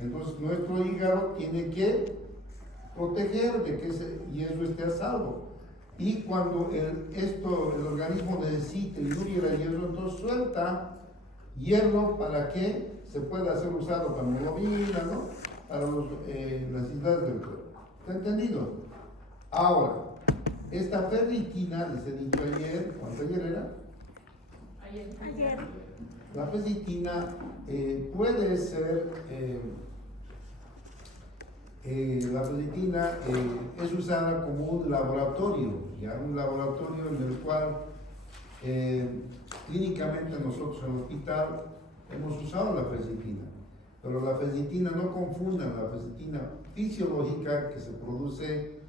Entonces nuestro hígado tiene que proteger de que ese hierro esté a salvo. Y cuando el organismo necesita y no hubiera hierro, entonces suelta hierro para que se pueda ser usado para hemoglobina, ¿no? Para las necesidades del cuerpo. ¿Está entendido? Ahora, esta ferritina, les he dicho ayer, ¿cuánto ayer era? Ayer. La ferritina puede ser, la ferritina es usada como un laboratorio, ¿ya? Un laboratorio en el cual clínicamente nosotros en el hospital hemos usado la ferritina, pero la ferritina, no confundan la ferritina fisiológica que se produce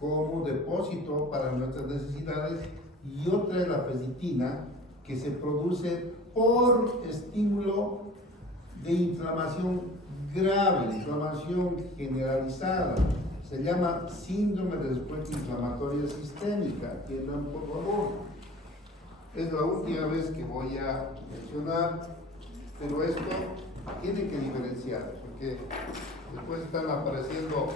como depósito para nuestras necesidades y otra es la ferritina que se produce por estímulo de inflamación grave, inflamación generalizada. Se llama síndrome de respuesta inflamatoria sistémica. Atiendan por favor. Es la última vez que voy a mencionar, pero esto tiene que diferenciar, porque después están apareciendo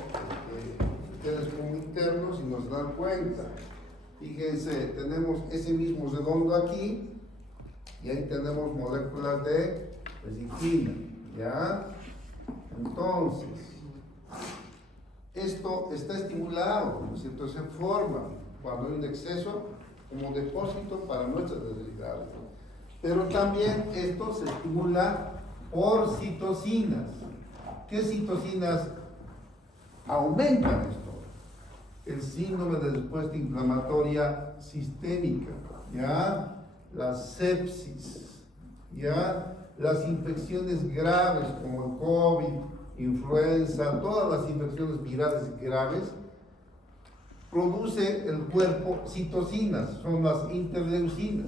ustedes como internos y nos dan cuenta. Fíjense, tenemos ese mismo redondo aquí y ahí tenemos moléculas de ferritina, ¿ya? Entonces, esto está estimulado, ¿no es cierto? Se forma cuando hay un exceso como depósito para nuestras necesidades. Pero también esto se estimula por citocinas. ¿Qué citocinas aumentan esto? El síndrome de respuesta inflamatoria sistémica, ¿ya? La sepsis, ¿ya? Las infecciones graves como el COVID, influenza, todas las infecciones virales graves, produce el cuerpo citocinas, son las interleucinas.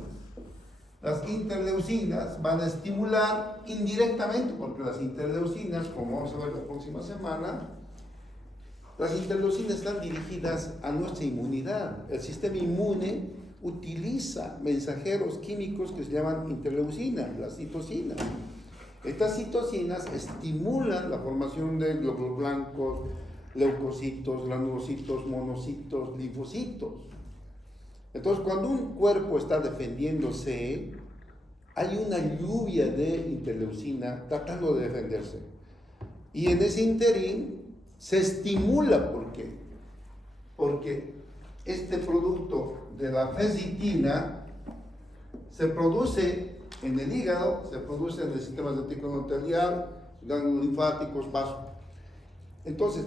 Las interleucinas van a estimular indirectamente, porque las interleucinas, como vamos a ver la próxima semana, las interleucinas están dirigidas a nuestra inmunidad. El sistema inmune utiliza mensajeros químicos que se llaman interleucinas, las citocinas. Estas citocinas estimulan la formación de glóbulos blancos, leucocitos, granulocitos, monocitos, linfocitos. Entonces, cuando un cuerpo está defendiéndose, hay una lluvia de interleucina tratando de defenderse. Y en ese interín se estimula, ¿por qué? Porque este producto de la ferritina se produce en el hígado, se produce en el sistema endocrinal, ganglios linfáticos, vasos. Entonces,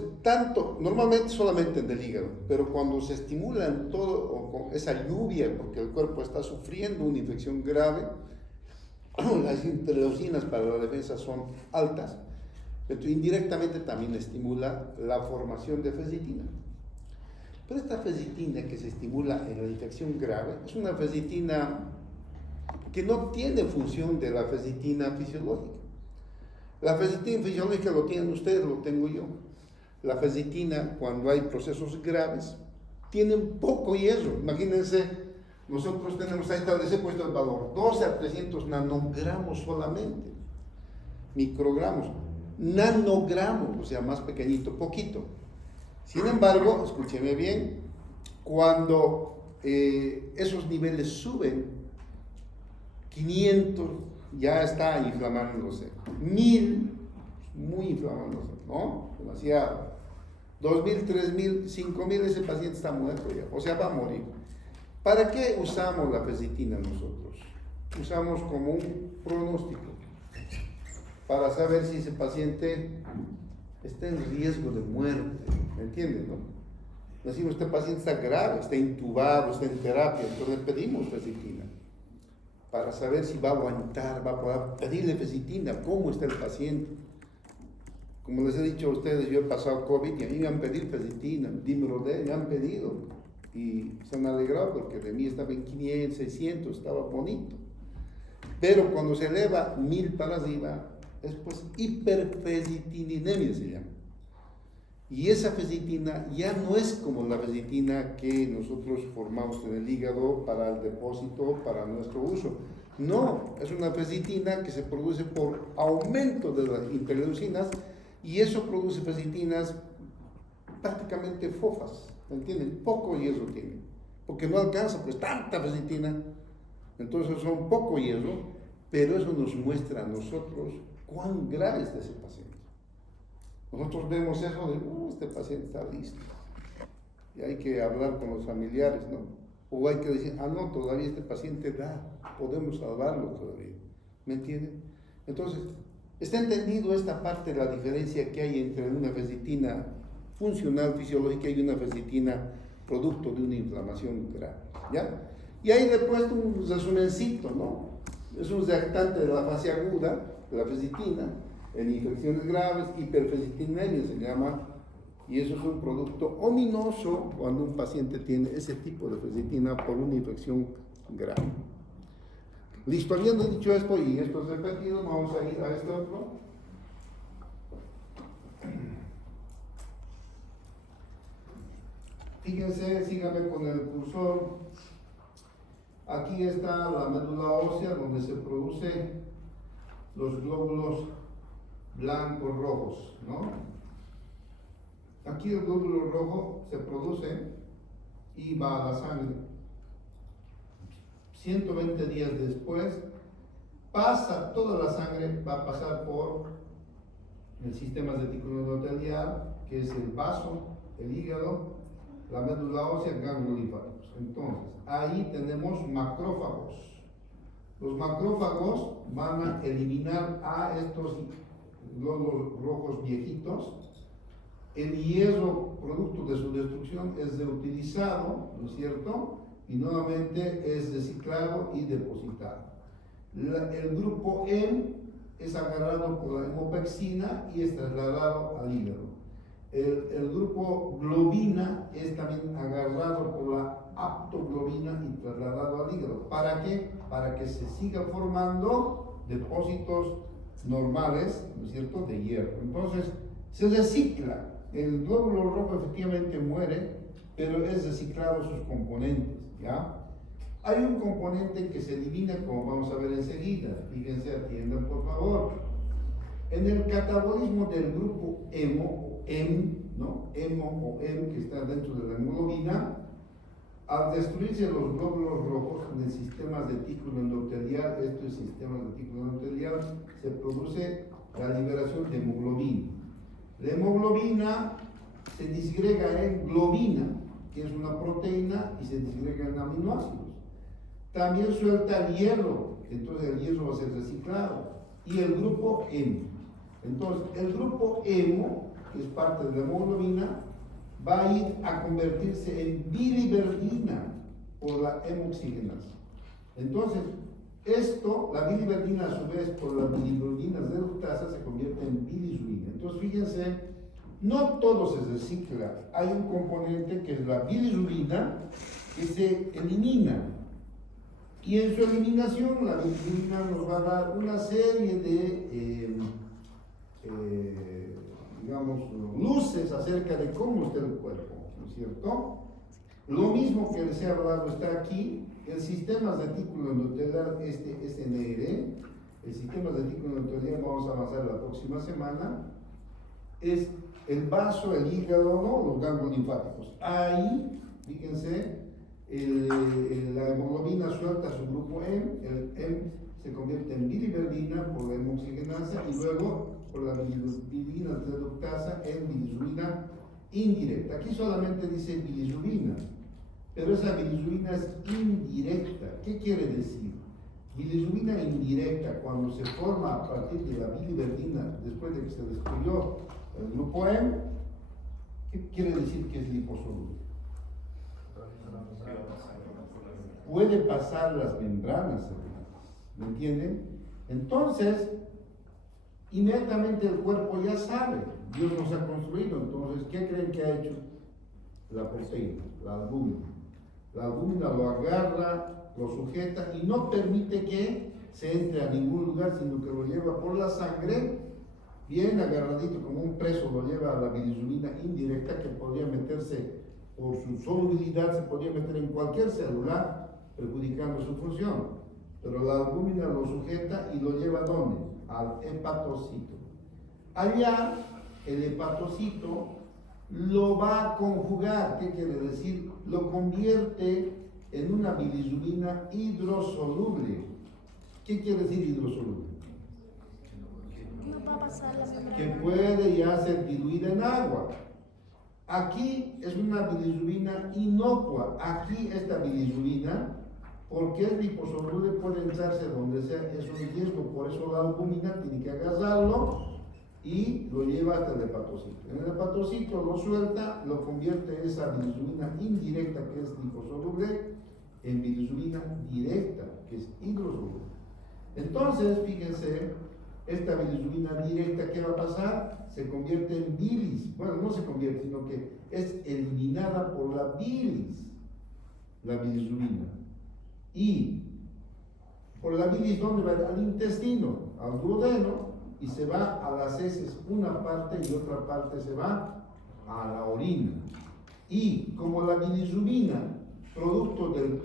normalmente solamente en el hígado, pero cuando se estimula en todo, o con esa lluvia, porque el cuerpo está sufriendo una infección grave, las interleucinas para la defensa son altas, pero indirectamente también estimula la formación de ferritina. Pero esta ferritina que se estimula en la infección grave es una ferritina que no tiene función de la ferritina fisiológica. La ferritina fisiológica lo tienen ustedes, lo tengo yo. La ferritina, cuando hay procesos graves, tiene poco hierro. Imagínense, nosotros tenemos ahí establecido puesto el valor 12 a 300 nanogramos solamente, microgramos, nanogramos, o sea, más pequeñito, poquito. Sin embargo, escúcheme bien, cuando esos niveles suben, 500 ya está inflamándose, 1000 muy inflamándose, ¿no? Demasiado. 2000, 3000, 5000, ese paciente está muerto ya, o sea, va a morir. ¿Para qué usamos la ferritina nosotros? Usamos como un pronóstico para saber si ese paciente está en riesgo de muerte, ¿me entienden, no? Decimos, este paciente está grave, está intubado, está en terapia, entonces le pedimos ferritina para saber si va a aguantar, va a poder pedirle ferritina, cómo está el paciente. Como les he dicho a ustedes, yo he pasado COVID y a mí me han pedido ferritina, Dimrodé, me han pedido y se han alegrado porque de mí estaba en 500, 600, estaba bonito. Pero cuando se eleva 1000 para arriba, es pues hiperferritininemia se llama. Y esa ferritina ya no es como la ferritina que nosotros formamos en el hígado para el depósito, para nuestro uso. No, es una ferritina que se produce por aumento de las interleucinas Y eso produce fesitinas prácticamente fofas, ¿me entienden? Poco hierro tienen, porque no alcanza pues tanta fesitina, entonces son poco hierro, pero eso nos muestra a nosotros cuán grave está ese paciente. Nosotros vemos eso de, este paciente está listo, y hay que hablar con los familiares, ¿no? O hay que decir, no, todavía este paciente da, podemos salvarlo todavía, ¿me entienden? Entonces, está entendido esta parte de la diferencia que hay entre una fesitina funcional fisiológica y una fesitina producto de una inflamación grave, ¿ya? Y ahí le he puesto un resumencito, ¿no? Es un reactante de la fase aguda de la fesitina en infecciones graves, hiperfesitinemia se llama, y eso es un producto ominoso cuando un paciente tiene ese tipo de fesitina por una infección grave. Listo, habiendo dicho esto y esto es repetido, vamos a ir a este otro. Fíjense, síganme con el cursor. Aquí está la médula ósea donde se producen los glóbulos blancos rojos, ¿no? Aquí el glóbulo rojo se produce y va a la sangre. 120 días después, pasa toda la sangre, va a pasar por el sistema reticuloendotelial, que es el vaso, el hígado, la médula ósea, ganglios linfáticos. Entonces, ahí tenemos macrófagos. Los macrófagos van a eliminar a estos glóbulos rojos viejitos. El hierro, producto de su destrucción, es reutilizado, ¿no es cierto? Y nuevamente es reciclado y depositado. El grupo M es agarrado por la hemopexina y es trasladado al hígado. El grupo globina es también agarrado por la aptoglobina y trasladado al hígado. ¿Para qué? Para que se siga formando depósitos normales, ¿no es cierto?, de hierro. Entonces, se recicla. El glóbulo rojo efectivamente muere, pero es reciclado sus componentes, ¿ya? Hay un componente que se elimina, como vamos a ver enseguida. Fíjense, atiendan por favor. En el catabolismo del grupo hemo, ¿no? Hemo o hem, que está dentro de la hemoglobina, al destruirse los glóbulos rojos en el sistema reticuloendotelial, esto es sistema reticuloendotelial, se produce la liberación de hemoglobina. La hemoglobina se disgrega en globina, que es una proteína, y se disgrega en aminoácidos. También suelta el hierro, entonces el hierro va a ser reciclado. Y el grupo hemo. Entonces, el grupo hemo, que es parte de la hemoglobina, va a ir a convertirse en biliverdina por la hemoxigenasa. Entonces, la biliverdina a su vez por las bilirubinas reductasa se convierte en bilisuina. Entonces, fíjense, no todo se recicla. Hay un componente que es la bilirubina que se elimina. Y en su eliminación, la bilirubina nos va a dar una serie de digamos, luces acerca de cómo está el cuerpo, ¿no es cierto? Lo mismo que les he hablado está aquí, el sistema reticuloendotelial, SNR, el sistema reticuloendotelial, vamos a avanzar la próxima semana, es el vaso, el hígado, ¿no? Los ganglios linfáticos. Ahí, fíjense, la hemoglobina suelta su grupo M, el M se convierte en biliverdina por la hemoxigenasa y luego por la bilirubina reductasa en bilisubina indirecta. Aquí solamente dice bilisubina, pero esa bilisubina es indirecta. ¿Qué quiere decir? Bilisubina indirecta, cuando se forma a partir de la biliverdina después de que se destruyó el grupo M, ¿qué quiere decir que es liposoluble? Puede pasar las membranas celulares, ¿me entienden? Entonces, inmediatamente el cuerpo ya sabe, Dios nos ha construido, entonces, ¿qué creen que ha hecho? La proteína, la albúmina. La albúmina lo agarra, lo sujeta y no permite que se entre a ningún lugar, sino que lo lleva por la sangre, bien agarradito, como un preso lo lleva a la bilisubina indirecta, que podría meterse, por su solubilidad, se podría meter en cualquier célula, perjudicando su función. Pero la albúmina lo sujeta y lo lleva ¿a dónde? Al hepatocito. Allá el hepatocito lo va a conjugar. ¿Qué quiere decir? Lo convierte en una bilirrubina hidrosoluble. ¿Qué quiere decir hidrosoluble? No va a pasar la membrana. Que puede ya ser diluida en agua. Aquí es una bilirrubina inocua. Aquí esta bilirrubina, porque es liposoluble, puede entrarse donde sea, es un riesgo. Por eso la albúmina tiene que agarrarlo y lo lleva hasta el hepatocito. En el hepatocito lo suelta, lo convierte esa bilirrubina indirecta, que es liposoluble, en bilirrubina directa, que es hidrosoluble. Entonces, fíjense, esta bilirrubina directa, ¿qué va a pasar? Se convierte en bilis. Bueno, no se convierte, sino que es eliminada por la bilis, la bilirrubina. Y por la bilis, ¿dónde va? Al intestino, al duodeno, y se va a las heces una parte y otra parte se va a la orina. Y como la bilirrubina, producto del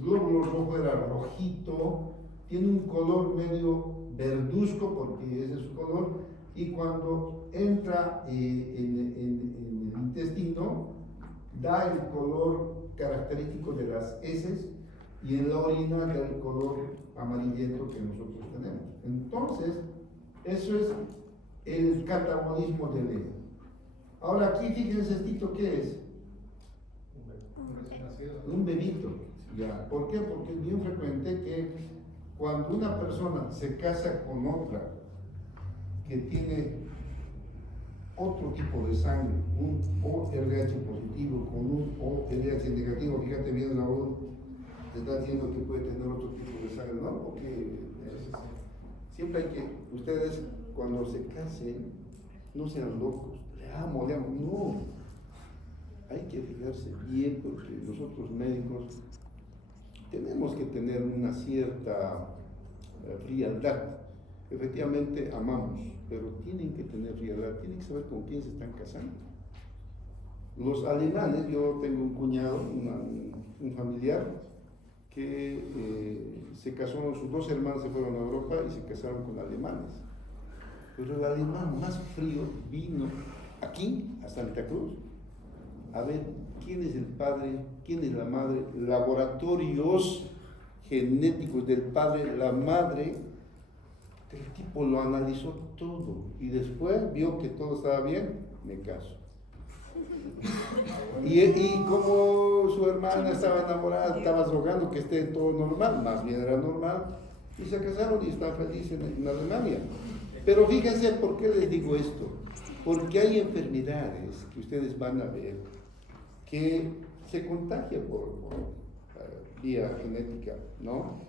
glóbulo rojo, era rojito, tiene un color medio verduzco, porque ese es su color, y cuando entra en el intestino, da el color característico de las heces, y en la orina da el color amarillento que nosotros tenemos. Entonces, eso es el catabolismo del heno. Ahora aquí fíjense esto, ¿qué es? Un bebito. ¿Ya? ¿Por qué? Porque es bien frecuente que cuando una persona se casa con otra que tiene otro tipo de sangre, un ORH positivo con un ORH negativo, fíjate bien, Raúl, te está diciendo que puede tener otro tipo de sangre, ¿no? Porque siempre hay que, ustedes cuando se casen, no sean locos, le amo, no. Hay que fijarse bien, porque nosotros médicos tenemos que tener una cierta frialdad. Efectivamente amamos, pero tienen que tener frialdad, tienen que saber con quién se están casando. Los alemanes, yo tengo un cuñado, un familiar, que se casó, sus dos hermanos se fueron a Europa y se casaron con alemanes. Pero el alemán más frío vino aquí, a Santa Cruz, a ver quién es el padre, quién es la madre, laboratorios genéticos del padre, la madre. El tipo lo analizó todo y después vio que todo estaba bien, me caso. Y como su hermana estaba enamorada, estaba rogando que esté todo normal, más bien era normal, y se casaron y están felices en Alemania. Pero fíjense por qué les digo esto, porque hay enfermedades que ustedes van a ver que se contagian por vía genética, ¿no?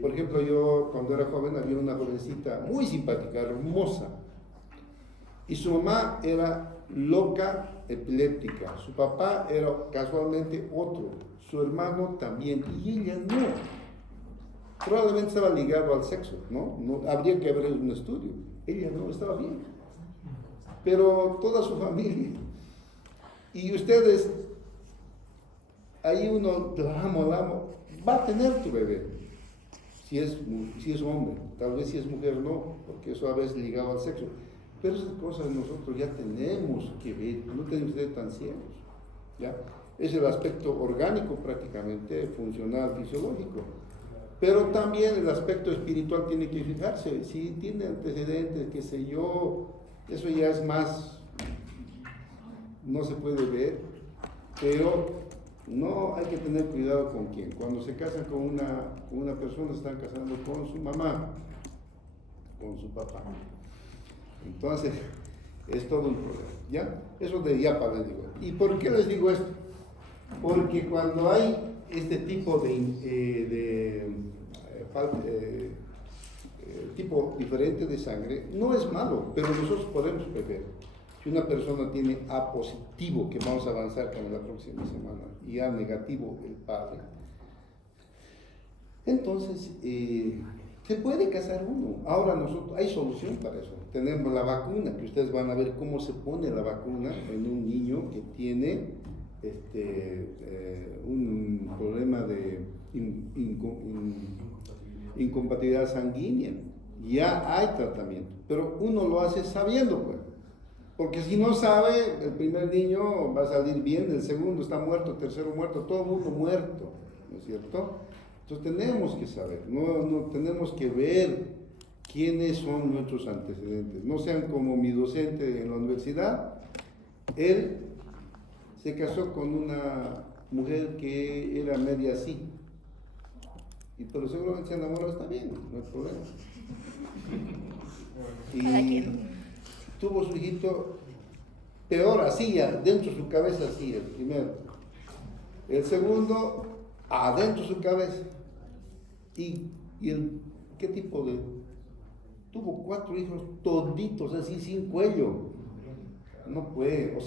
Por ejemplo, yo cuando era joven había una jovencita muy simpática, hermosa, y su mamá era loca, epiléptica, su papá era casualmente otro, su hermano también, y ella no. Probablemente estaba ligado al sexo, ¿no? Habría que haber un estudio. Ella no, estaba bien. Pero toda su familia. Y ustedes, ahí uno, la amo, va a tener tu bebé. Si es hombre, tal vez si es mujer no, porque eso a veces ligado al sexo. Pero esas cosas nosotros ya tenemos que ver, no tenemos que ser tan ciegos, ¿ya? Es el aspecto orgánico prácticamente, funcional, fisiológico. Pero también el aspecto espiritual tiene que fijarse, si tiene antecedentes, qué sé yo, eso ya es más, no se puede ver, pero no hay que tener cuidado con quién. Cuando se casan con una persona, se están casando con su mamá, con su papá. Entonces, es todo un problema, ¿ya? Eso de Yapa les digo. ¿Y por qué les digo esto? Porque cuando hay este tipo tipo diferente de sangre, no es malo, pero nosotros podemos prever. Si una persona tiene A positivo, que vamos a avanzar con la próxima semana, y A negativo el padre, entonces se puede casar uno. Ahora nosotros, hay solución para eso. Tenemos la vacuna, que ustedes van a ver cómo se pone la vacuna en un niño que tiene un problema de incompatibilidad sanguínea. Ya hay tratamiento, pero uno lo hace sabiendo, pues. Porque si no sabe, el primer niño va a salir bien, el segundo está muerto, el tercero muerto, todo el mundo muerto, ¿no es cierto? Entonces tenemos que saber, no tenemos que ver quiénes son nuestros antecedentes. No sean como mi docente en la universidad. Él se casó con una mujer que era media así, pero seguramente se enamoró, está bien, no hay problema. Y tuvo su hijito peor, así, dentro de su cabeza, así, el primero. El segundo, adentro de su cabeza. ¿Qué tipo de? Tuvo 4 hijos toditos, así, sin cuello. No puede, o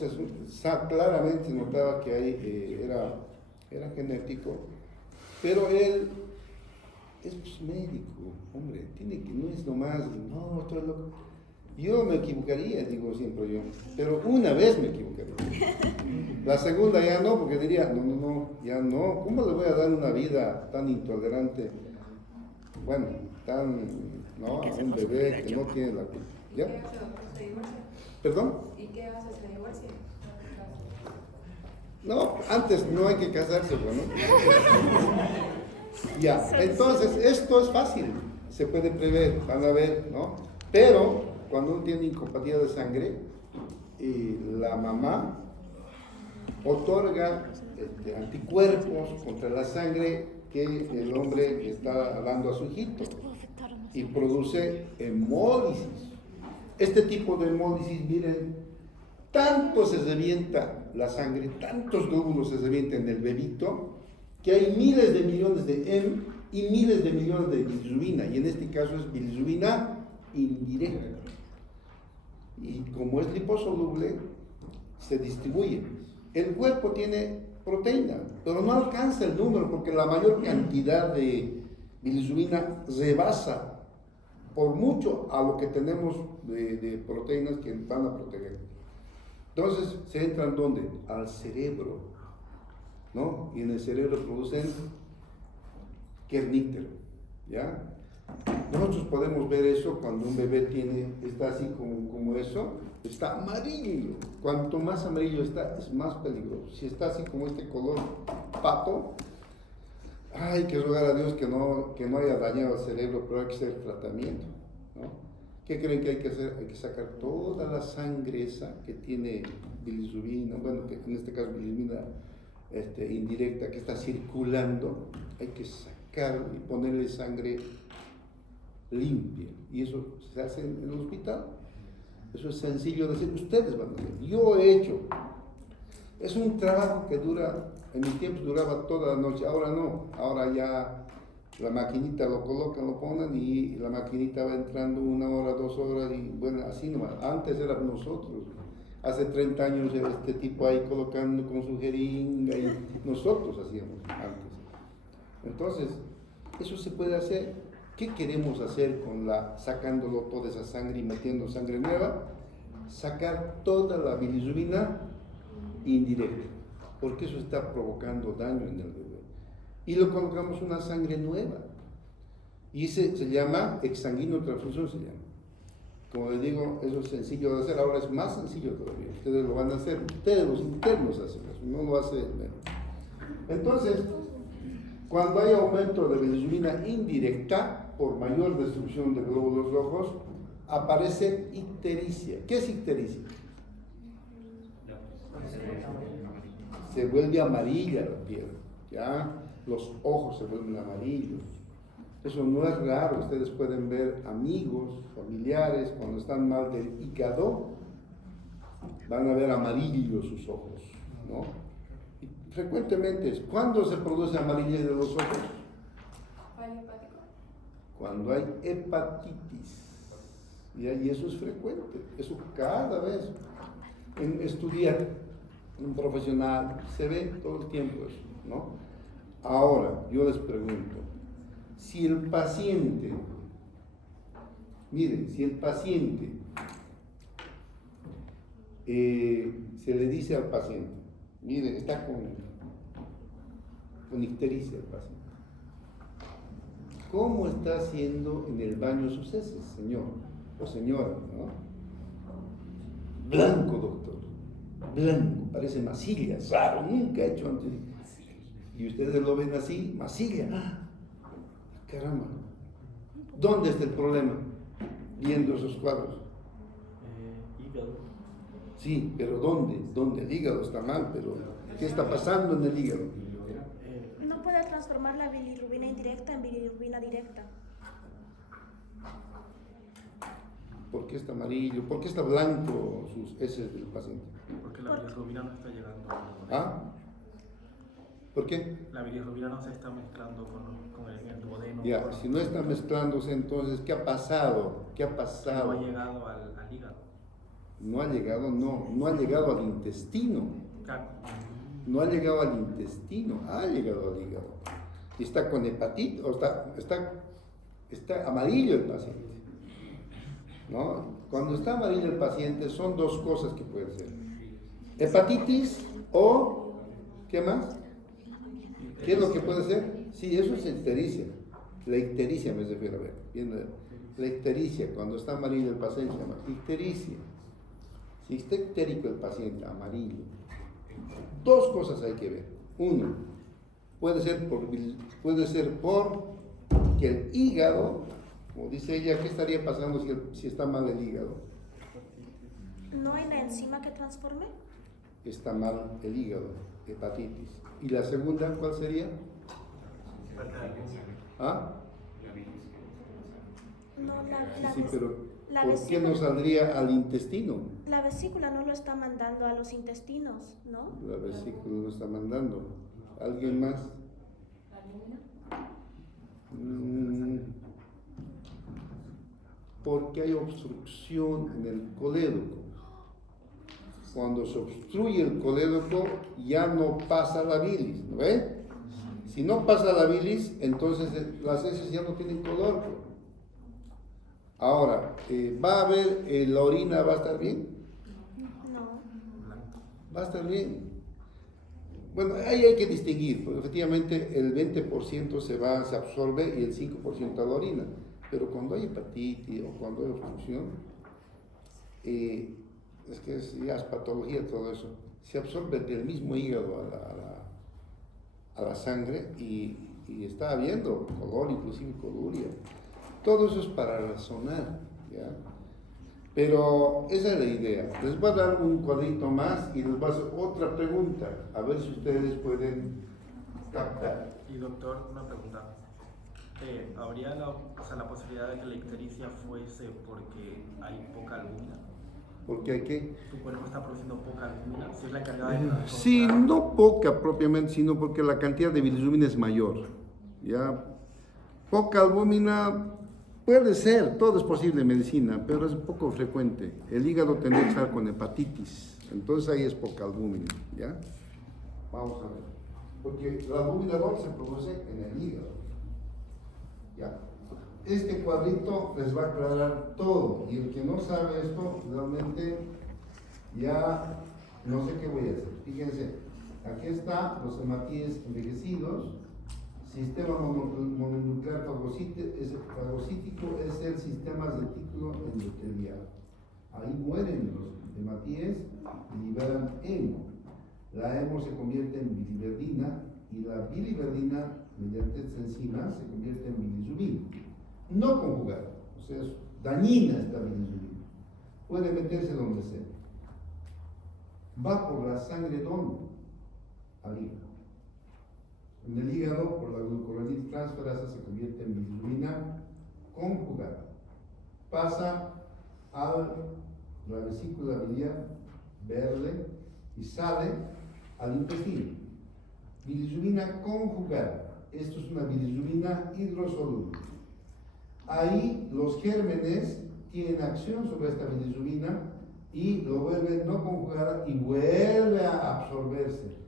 sea, claramente notaba que ahí era genético, pero él es pues, médico, hombre, no es nomás, no, estoy loco. Yo me equivocaría, digo siempre yo, pero una vez me equivocaría. La segunda ya no, porque diría, no, ya no, ¿cómo le voy a dar una vida tan intolerante? Bueno, no, a un bebé que no tiene la culpa. ¿Ya? ¿Qué hace, doctor? ¿Se divorcia? ¿Perdón? ¿Y qué hace? ¿Se divorcia? No, antes no hay que casarse, bueno. Ya, entonces esto es fácil, se puede prever, van a ver, ¿no? Pero cuando uno tiene incompatibilidad de sangre, la mamá otorga anticuerpos contra la sangre que el hombre está dando a su hijito y produce hemólisis. Este tipo de hemólisis, miren, tanto se revienta la sangre, tantos glóbulos se revientan en el bebito, que hay miles de millones de M y miles de millones de bilirrubina, y en este caso es bilirrubina indirecta. Y como es liposoluble, se distribuye. El cuerpo tiene proteína, pero no alcanza el número porque la mayor cantidad de bilirrubina rebasa por mucho a lo que tenemos de proteínas que van a proteger. Entonces, ¿se entran dónde? Al cerebro, ¿no? Y en el cerebro producen kerníctero, ¿ya? Nosotros podemos ver eso cuando un bebé está así como eso, está amarillo. Cuanto más amarillo está, es más peligroso. Si está así como este color pato, hay que rogar a Dios que no haya dañado el cerebro, pero hay que hacer tratamiento, ¿no? ¿Qué creen que hay que hacer? Hay que sacar toda la sangre esa que tiene bilirrubina, bueno, que en este caso bilirrubina indirecta que está circulando, hay que sacar y ponerle sangre limpia. Y eso se hace en el hospital. Eso es sencillo de decir, ustedes van a hacer. Yo he hecho. Es un trabajo que dura, en mis tiempos duraba toda la noche, ahora no, ahora ya la maquinita lo colocan, lo ponen y la maquinita va entrando 1 hora, 2 horas y bueno, así nomás. Antes éramos nosotros, hace 30 años era este tipo ahí colocando con su jeringa y nosotros hacíamos antes. Entonces, eso se puede hacer. ¿Qué queremos hacer sacándolo toda esa sangre y metiendo sangre nueva? Sacar toda la bilirrubina indirecta, porque eso está provocando daño en el bebé. Y lo colocamos una sangre nueva. Y se llama exsanguinotransfusión, se llama. Como les digo, eso es sencillo de hacer, ahora es más sencillo todavía. Ustedes lo van a hacer, ustedes los internos hacen eso, no lo hace el médico. Entonces, cuando hay aumento de bilirrubina indirecta por mayor destrucción de glóbulos rojos, aparece ictericia. ¿Qué es ictericia? Se vuelve amarilla la piel, ¿ya? Los ojos se vuelven amarillos. Eso no es raro, ustedes pueden ver amigos, familiares, cuando están mal del hígado, van a ver amarillos sus ojos, ¿no? Y frecuentemente, ¿cuándo se produce amarillez de los ojos? ¿Fallo hepático? Cuando hay hepatitis. Y eso es frecuente, eso cada vez. En estudiar, un profesional, se ve todo el tiempo eso, ¿no? Ahora, yo les pregunto, si el paciente, miren, si el paciente se le dice al paciente, miren, está con ictericia el paciente, ¿cómo está haciendo en el baño sus heces, señor o señora, ¿no? blanco, doctor, blanco, parece masilla, raro, nunca he hecho antes. Y ustedes lo ven así, masilla. ¡Ah! Caramba, ¿dónde está el problema? Viendo esos cuadros. Hígado. Sí, pero ¿dónde? ¿Dónde? El hígado está mal, pero ¿qué está pasando en el hígado? No puede transformar la bilirrubina indirecta en bilirrubina directa. ¿Por qué está amarillo? ¿Por qué está blanco sus heces del paciente? Porque la bilirrubina no está llegando al duodeno. ¿Ah? ¿Por qué? La bilirrubina no se está mezclando con el duodeno. Ya, si no está mezclándose, entonces, ¿qué ha pasado? ¿Qué ha No pasado? ha llegado al hígado. No ha llegado, no ha llegado al intestino. Claro. No ha llegado al intestino, ha llegado al hígado. Y está con hepatitis, o está amarillo el paciente. ¿No? Cuando está amarillo el paciente son dos cosas que pueden ser. Hepatitis o, ¿qué más? ¿Qué es lo que puede ser? Sí, eso es ictericia. La ictericia me refiero a ver. Viendo la ictericia, cuando está amarillo el paciente se llama ictericia. Si está ictérico el paciente, amarillo, dos cosas hay que ver. Uno, puede ser por que el hígado, como dice ella, ¿qué estaría pasando si está mal el hígado? ¿No hay la enzima que transforme? Está mal el hígado, hepatitis. ¿Y la segunda cuál sería? ¿Ah? No, Sí, pero la ¿por qué no saldría al intestino? La vesícula no lo está mandando a los intestinos, ¿no? La vesícula lo está mandando. ¿Alguien más? Porque hay obstrucción en el colédoco. Cuando se obstruye el colédoco ya no pasa la bilis, ¿no ve? Si no pasa la bilis, entonces las heces ya no tienen color. Ahora, ¿va a haber, la orina va a estar bien? No. Va a estar bien. Bueno, ahí hay que distinguir, porque efectivamente el 20% se absorbe y el 5% a la orina. Pero cuando hay hepatitis o cuando hay obstrucción, es que ya es patología todo eso, se absorbe del mismo hígado a la sangre y está habiendo color, inclusive coluria. Todo eso es para razonar, ¿ya? Pero esa es la idea. Les voy a dar un cuadrito más y les voy a hacer otra pregunta, a ver si ustedes pueden captar. Y doctor, una pregunta. ¿Habría la posibilidad de que la ictericia fuese porque hay poca albúmina? Porque hay que... ¿Tu cuerpo está produciendo poca albúmina? Si es la encargada de Sí, no poca propiamente, sino porque la cantidad de bilirrubina es mayor. ¿Ya? Poca albúmina puede ser, todo es posible en medicina, pero es poco frecuente. El hígado tendría que estar con hepatitis, entonces ahí es poca albúmina. ¿Ya? Vamos a ver. Porque la albúmina ¿dónde se produce? En el hígado. ¿Ya? Este cuadrito les va a aclarar todo, y el que no sabe esto, realmente ya no sé qué voy a hacer. Fíjense, aquí está los hematíes envejecidos, sistema mononuclear fagocítico es el sistema retículo endotelial. Ahí mueren los hematíes y liberan hemo. La hemo se convierte en biliverdina y la biliverdina, mediante esta enzima, se convierte en bilirrubina. No conjugada, o sea, es dañina esta bilirrubina. Puede meterse donde sea. Va por la sangre, ¿dónde? Al hígado. En el hígado, por la glucuronidina transferasa, se convierte en bilirrubina conjugada. Pasa a la vesícula biliar verde y sale al intestino. Bilirrubina conjugada. Esto es una bilirrubina hidrosoluble. Ahí los gérmenes tienen acción sobre esta bilirrubina y lo vuelven no conjugada y vuelve a absorberse.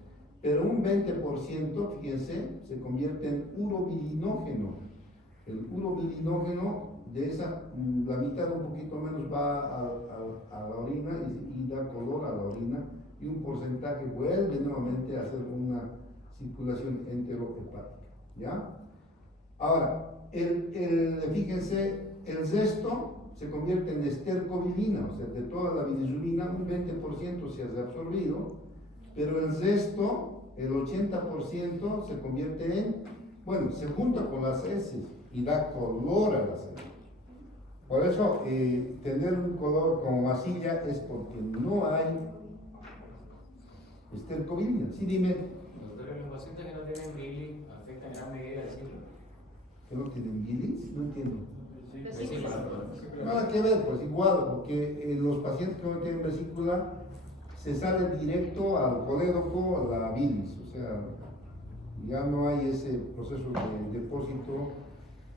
Pero un 20%, fíjense, se convierte en urobilinógeno. El urobilinógeno, de esa, la mitad un poquito menos va a la orina y da color a la orina, y un porcentaje vuelve nuevamente a hacer una circulación enterohepática. ¿Ya? Ahora, fíjense, el resto se convierte en estercobilina, o sea, de toda la bilirrubina, un 20% se ha absorbido, pero el resto, el 80%, se convierte en, bueno, se junta con las heces y da color a las heces. Por eso, tener un color como masilla es porque no hay estercobilina. Sí, dime. Doctor, los pacientes que no tienen bilis afectan en gran medida el ciclo. ¿Que no tienen bilis? No entiendo. Vesícula. Nada que ver, pues igual, porque los pacientes que no tienen vesícula se sale directo al colédoco, a la bilis, o sea, ya no hay ese proceso de depósito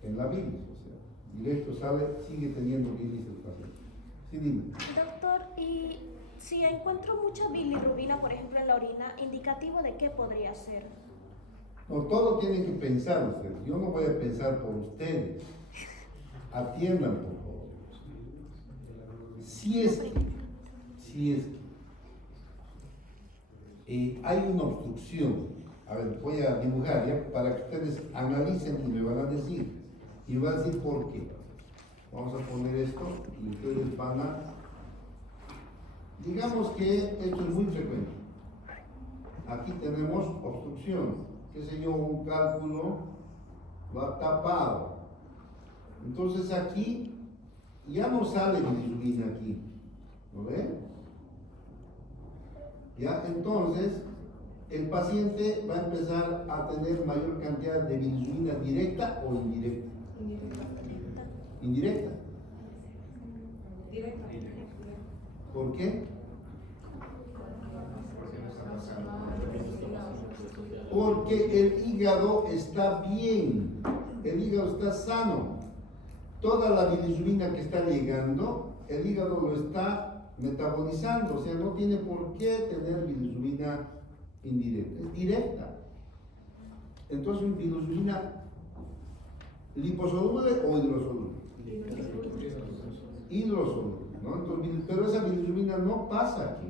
en la bilis, o sea, directo sale, sigue teniendo bilis el paciente. Sí, dime. Doctor, y si encuentro mucha bilirrubina, por ejemplo, en la orina, ¿indicativo de qué podría ser? No, todo tienen que pensar ustedes, yo no voy a pensar por ustedes. Atiendan, por favor. Si es que hay una obstrucción, a ver, voy a dibujar ya para que ustedes analicen y me van a decir, y van a decir por qué. Vamos a poner esto y ustedes van a, digamos que esto es muy frecuente. Aquí tenemos obstrucción, qué sé yo, un cálculo va tapado. Entonces aquí ya no sale bilirrubina aquí, ¿lo ven? Ya, entonces el paciente va a empezar a tener mayor cantidad de bilirrubina directa o indirecta. Indirecta. Directa. ¿Por qué? Porque el hígado está bien, el hígado está sano. Toda la bilirrubina que está llegando, el hígado lo está metabolizando, o sea, no tiene por qué tener bilirrubina indirecta, es directa. Entonces, bilirrubina liposoluble o hidrosoluble. Hidrosoluble, ¿no? Entonces, pero esa bilirrubina no pasa aquí.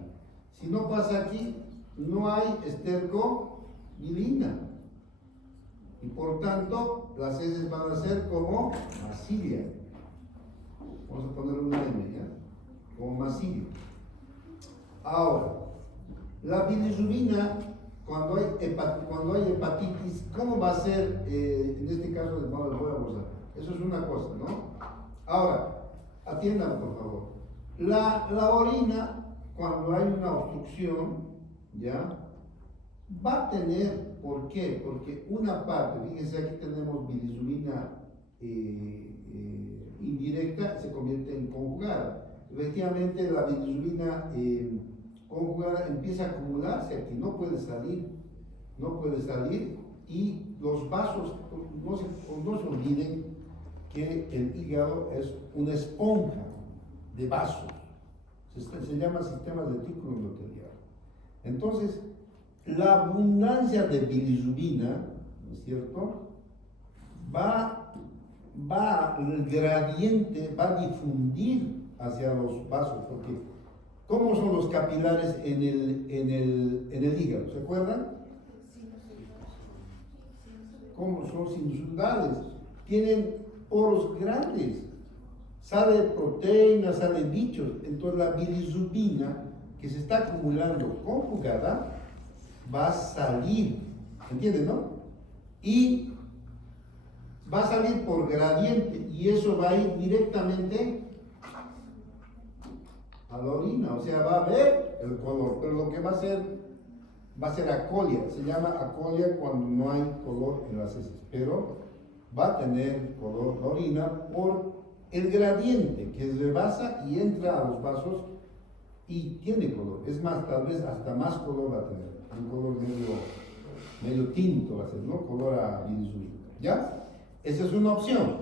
Si no pasa aquí, no hay estercobilina. Y por tanto, las heces van a ser como masilla. Vamos a poner una M, ¿ya? Como masilla. Ahora, la bilirrubina, cuando hay hepatitis, ¿cómo va a ser? En este caso, no les voy a abusar. Eso es una cosa, ¿no? Ahora, atiendan por favor. La orina, cuando hay una obstrucción, ¿ya? Va a tener, ¿por qué? Porque una parte, fíjense, aquí tenemos bilirrubina indirecta, se convierte en conjugada. Efectivamente, la bilirrubina conjugada empieza a acumularse aquí, no puede salir, y los vasos, no se olviden que el hígado es una esponja de vasos, se llama sistema reticulo endotelial. Entonces, la abundancia de bilirrubina, ¿no es cierto?, el gradiente va a difundir hacia los vasos, porque ¿cómo son los capilares en el hígado? ¿Se acuerdan? ¿Cómo son sinusoidales? Tienen poros grandes, sale proteína, sale bichos, entonces la bilirrubina que se está acumulando conjugada va a salir, ¿entienden, no? Y va a salir por gradiente y eso va a ir directamente a la orina, o sea, va a ver el color, pero lo que va a ser acolia, se llama acolia cuando no hay color en las heces, pero va a tener color la orina por el gradiente que rebasa y entra a los vasos y tiene color, es más, tal vez hasta más color va a tener, un color medio tinto va a ser, ¿no? Color a bilirrubina, ¿ya? Esa es una opción.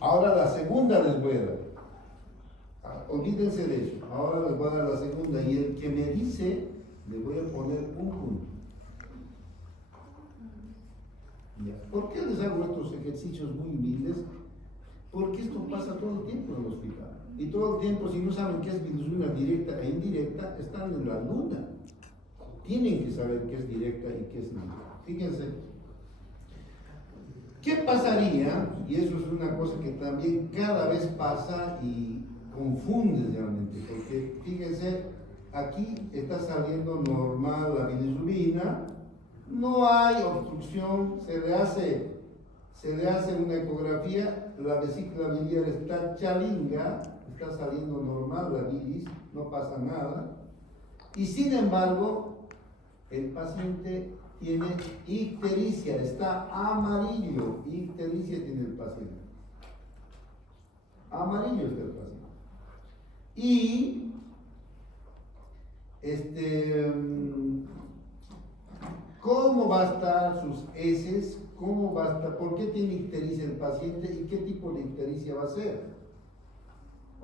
Ahora la segunda les voy a dar. Olvídense de eso. Ahora les voy a dar la segunda. Y el que me dice, le voy a poner un punto. ¿Ya? ¿Por qué les hago estos ejercicios muy humildes? Porque esto pasa todo el tiempo en el hospital. Y todo el tiempo, si no saben qué es bilirrubina directa e indirecta, están en la luna. Tienen que saber qué es directa y qué es indirecta. Fíjense. ¿Qué pasaría? Y eso es una cosa que también cada vez pasa y confunde realmente, porque fíjense, aquí está saliendo normal la bilirrubina, no hay obstrucción, se le hace una ecografía, la vesícula biliar está chalinga, está saliendo normal la bilis, no pasa nada, y sin embargo, el paciente tiene ictericia, está amarillo, ictericia tiene el paciente. Amarillo está el paciente. Y, ¿cómo va a estar sus heces? ¿Cómo va a estar? ¿Por qué tiene ictericia el paciente? ¿Y qué tipo de ictericia va a ser?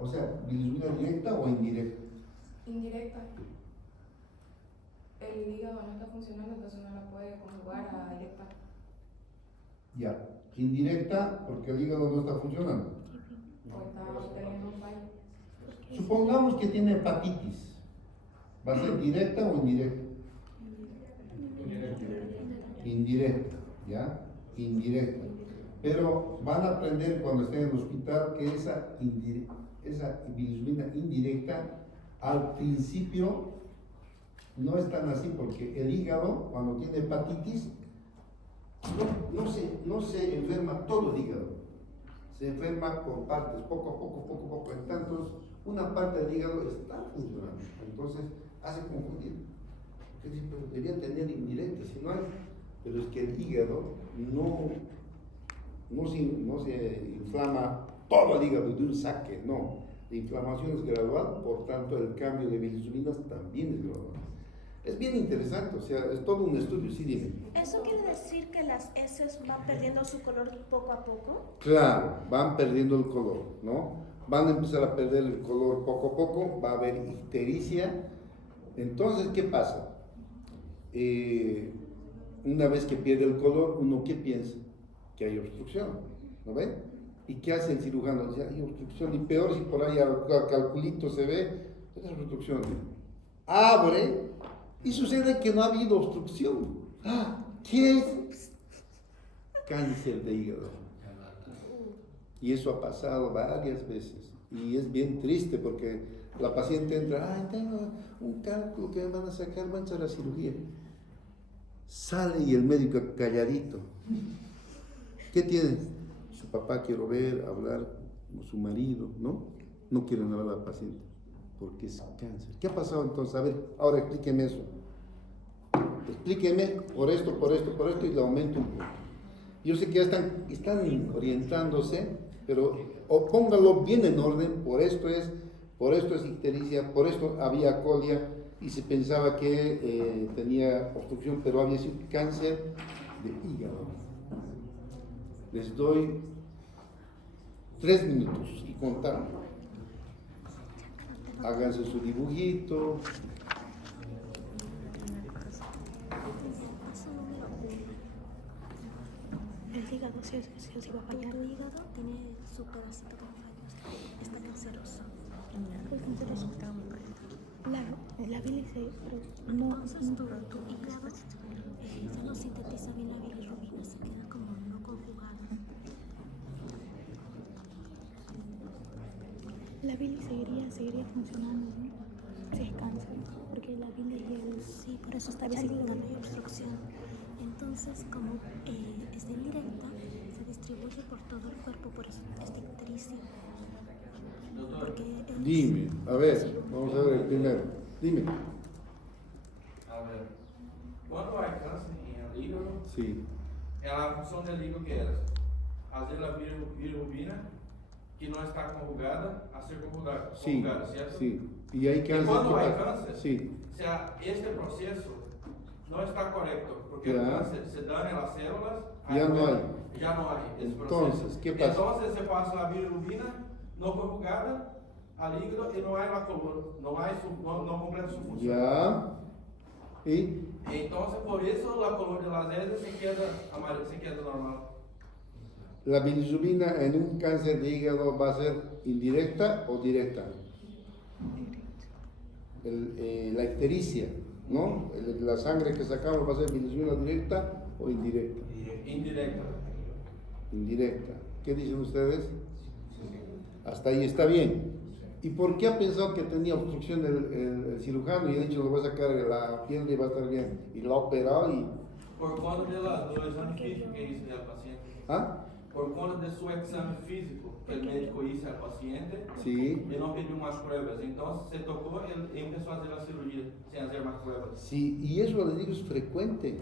O sea, bilirrubina directa o indirecta. Indirecta. El hígado no está funcionando, entonces no la puede conjugar a directa. Ya, indirecta porque el hígado no está funcionando. O está teniendo un fallo. Supongamos que tiene hepatitis. ¿Va a ser directa o indirecta? Indirecta, ¿ya? Indirecta. Pero van a aprender cuando estén en el hospital que esa bilirrubina indirecta al principio no es tan así, porque el hígado cuando tiene hepatitis no se enferma todo el hígado, se enferma por partes, poco a poco. Entonces, una parte del hígado está funcionando, entonces hace confundir. Porque dice, pero debería tener indirecta, si no hay. Pero es que el hígado no se inflama todo el hígado de un saque, no. La inflamación es gradual, por tanto el cambio de bilirrubinas también es gradual. Es bien interesante, o sea, es todo un estudio, sí, dime. ¿Eso quiere decir que las heces van perdiendo su color poco a poco? Claro, van perdiendo el color, ¿no? Van a empezar a perder el color poco a poco, va a haber ictericia. Entonces, ¿qué pasa? Una vez que pierde el color, ¿uno qué piensa? Que hay obstrucción, ¿no ven? ¿Y qué hace el cirujano? Dice, hay obstrucción, y peor si por ahí al calculito se ve, es obstrucción. Abre y sucede que no ha habido obstrucción. Ah, ¿qué es? Cáncer de hígado. Y eso ha pasado varias veces. Y es bien triste porque la paciente entra, ay, tengo un cálculo que me van a sacar, van a hacer la cirugía. Sale y el médico calladito. ¿Qué tiene? Su papá quiero ver, hablar, o su marido, ¿no? No quieren hablar al paciente porque es cáncer. ¿Qué ha pasado entonces? A ver, ahora explíqueme eso. Explíqueme por esto y le aumento un poco. Yo sé que ya están orientándose, pero o póngalo bien en orden, por esto es ictericia, por esto había colia y se pensaba que tenía obstrucción, pero había sido cáncer de hígado. Les doy 3 minutos y contamos. Háganse su dibujito. El hígado, si va a fallar. Tu hígado tiene su pedacito de fallos, está canceroso. El canceroso está muy mal. La bilis no. Entonces tu hígado ya no sintetiza bien la bilirrubina, se queda como no conjugada. La bilis seguiría funcionando, ¿no? Si es cáncer, porque la bilis Sí, por eso está chalindo, no hay obstrucción. Entonces, como es indirecta, se distribuye por todo el cuerpo, por eso es ictericia. Porque Dime, a ver, vamos a ver el primero. Dime. A ver, quando há câncer em hígado, Sí. a função do hígado que é fazer a bilirrubina que não está conjugada a ser conjugada, Sí, certo? sí. Y hay E cáncer. quando ¿qué há pasa? câncer, Sí. este processo não está correto, porque Ya. o câncer se dana as células, Ya no hay. já não há esse Entonces, processo. ¿qué pasa? Então você passa a bilirrubina não conjugada al hígado e não há la color, não completa sua função. Ya. Y Entonces, por eso la color de las heces se queda amarilla, se queda normal. la bilirrubina en un cáncer de hígado va a ser indirecta o directa. La ictericia, ¿no? La sangre que sacamos va a ser bilirrubina directa o indirecta. Indirecta. indirecta. ¿Qué dicen ustedes? Hasta ahí está bien. ¿Y por qué ha pensado que tenía obstrucción el cirujano y ha dicho, lo voy a sacar de la pierna y va a estar bien? Y lo ha operado y... Por conta do exame físico que hizo al paciente. ¿Ah? Por conta de su exame físico que el médico hizo al paciente, Sí. ele não pediu más pruebas. Entonces se tocó y empezó a hacer la cirugía sin hacer más pruebas. Sí, y eso les digo es frecuente.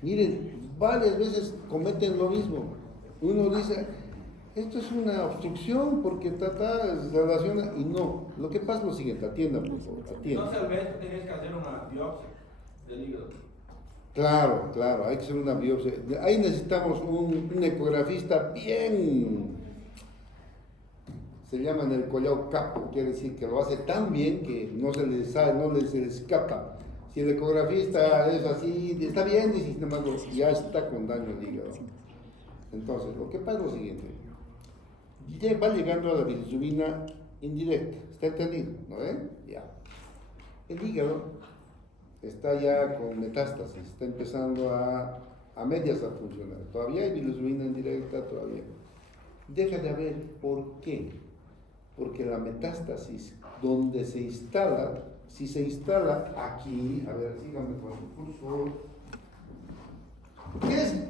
Miren, varias veces cometen lo mismo. Uno dice, esto es una obstrucción porque se relaciona y no. Lo que pasa es lo siguiente, atiendan por favor, atiendan. Entonces el médico tenía que hacer una biopsia del hígado. Claro, claro, hay que hacer una biopsia. Ahí necesitamos un ecografista bien, se llaman el collao capo, quiere decir que lo hace tan bien que no se le sale, no se le escapa. Si el ecografista es así, está bien, y sin embargo ya está con daño al hígado. Entonces, lo que pasa es lo siguiente, ya va llegando a la bilirrubina indirecta, ¿está entendido? ¿No ven? Ya. El hígado está ya con metástasis, está empezando a medias a funcionar. Todavía hay bilirrubina indirecta, todavía. Deja de haber, ¿por qué? Porque la metástasis, donde se instala, si se instala aquí, a ver, síganme con el cursor.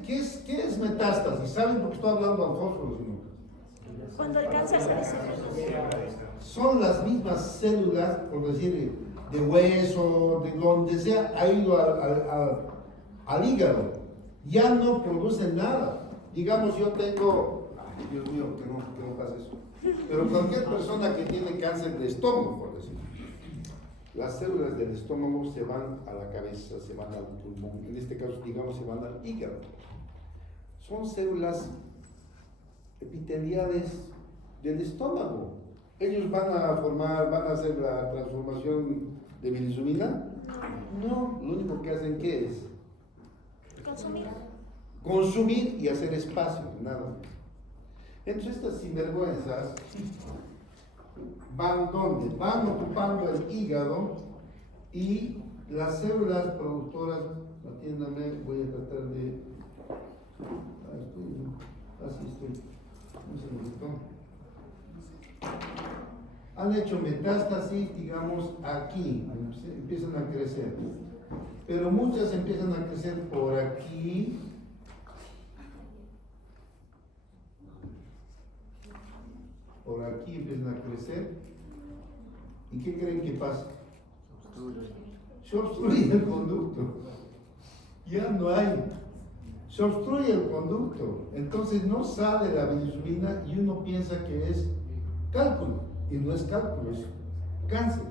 ¿Qué es metástasis? ¿Saben por qué estoy hablando al fósforo? Cuando el cáncer se desarrolla. Son las mismas células, por decir, de hueso, de donde sea, ha ido al hígado. Ya no producen nada. Digamos, yo tengo, ay, Dios mío, que no pase eso. Pero cualquier persona que tiene cáncer de estómago, por decir, las células del estómago se van a la cabeza, se van al pulmón, en este caso, digamos, se van al hígado. Son células epiteliales del estómago. ¿Ellos van a hacer la transformación de bilirrubina? No, lo único que hacen, ¿qué es? Consumir. Consumir y hacer espacio, nada más. Entonces estas sinvergüenzas van ¿dónde? Van ocupando el hígado y las células productoras, atiéndame, voy a tratar de... Así estoy. Un segundito. Han hecho metástasis, digamos, aquí, empiezan a crecer. Pero muchas empiezan a crecer por aquí. Por aquí empiezan a crecer. ¿Y qué creen que pasa? Se obstruye el conducto. Ya no hay. Se obstruye el conducto. Entonces no sale la bilirrubina y uno piensa que es cálculo. Y no es cálculo, es cáncer.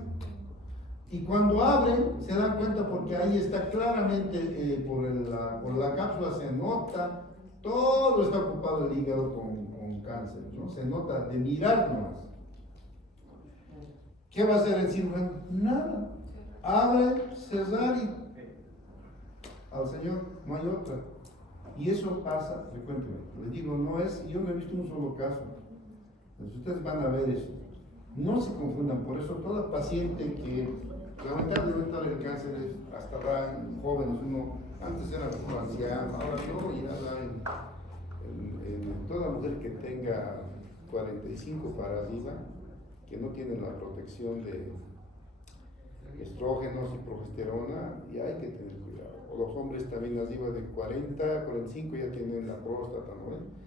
Y cuando abren, se dan cuenta porque ahí está claramente, por la cápsula se nota, todo está ocupado el hígado con cáncer, ¿no? Se nota de mirar nomás. ¿Qué va a hacer el cirujano? Nada. Abre, cerrar y al Señor, no hay otra. Y eso pasa frecuentemente. Les digo, yo no he visto un solo caso. Entonces ustedes van a ver eso. No se confundan, por eso toda paciente que lamentablemente el cáncer es hasta jóvenes, antes era como anciano, ahora no, ya saben, toda mujer que tenga 45 para arriba, que no tiene la protección de estrógenos y progesterona, y hay que tener cuidado. O los hombres también arriba de 40, 45 ya tienen la próstata, ¿no?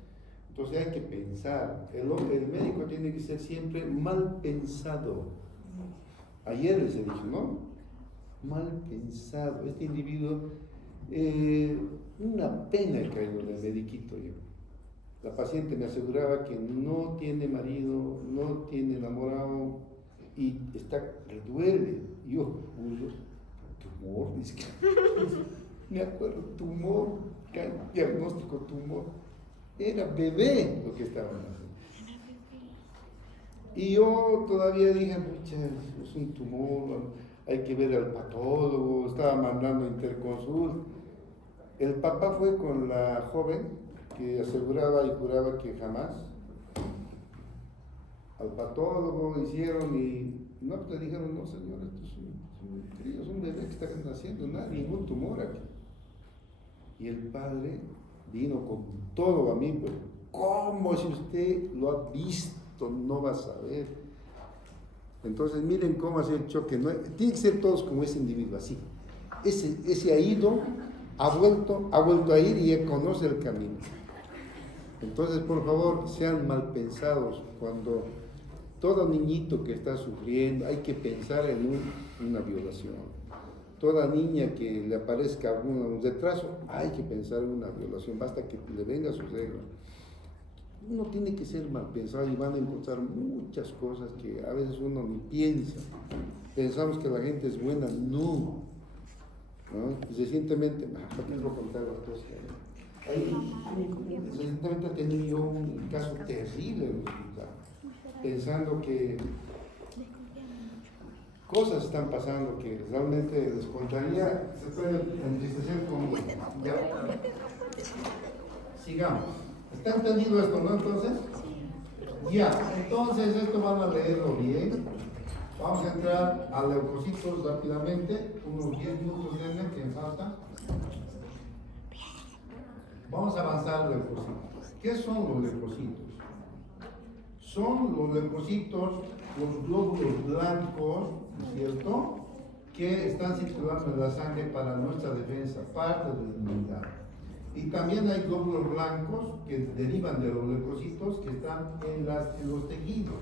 Entonces hay que pensar, el médico tiene que ser siempre mal pensado. Ayer les he dicho, ¿no? Mal pensado. Este individuo, una pena el caído del mediquito yo. La paciente me aseguraba que no tiene marido, no tiene enamorado y le duele. Y yo, tumor, dice que, me acuerdo, tumor, diagnóstico tumor. Era bebé lo que estaban haciendo. Y yo todavía dije, pucha, es un tumor, hay que ver al patólogo, estaba mandando interconsul. El papá fue con la joven que aseguraba y juraba que jamás. Al patólogo hicieron y no, le dijeron, no señor, esto es un bebé que está naciendo, nada, ningún tumor aquí. Y el padre vino con todo a mí, pero ¿cómo si usted lo ha visto no va a saber? Entonces miren cómo ha sido el choque, ¿no? Tiene que ser todos como ese individuo, así. Ese ha ido, ha vuelto a ir y ya conoce el camino. Entonces, por favor, sean mal pensados. Cuando todo niñito que está sufriendo, hay que pensar en una violación. Toda niña que le aparezca un retraso, hay que pensar en una violación, basta que le venga su regla. Uno tiene que ser mal pensado y van a encontrar muchas cosas que a veces uno ni piensa. Pensamos que la gente es buena, no. Recientemente, ¿para qué les voy a contar las cosas? Recientemente he tenido yo un caso terrible en el hospital, pensando que cosas están pasando que realmente les contaría, se puede entristecer conmigo. Ya. Sigamos. ¿Está entendido esto, no? Entonces, ya. Entonces, esto van a leerlo bien. Vamos a entrar a leucocitos rápidamente, unos 10 minutos de que me falta. Vamos a avanzar a leucocitos. ¿Qué son los leucocitos? Son los leucocitos, los glóbulos blancos, ¿cierto?, que están circulando en la sangre para nuestra defensa, parte de la inmunidad. Y también hay glóbulos blancos que derivan de los leucocitos que están en los tejidos.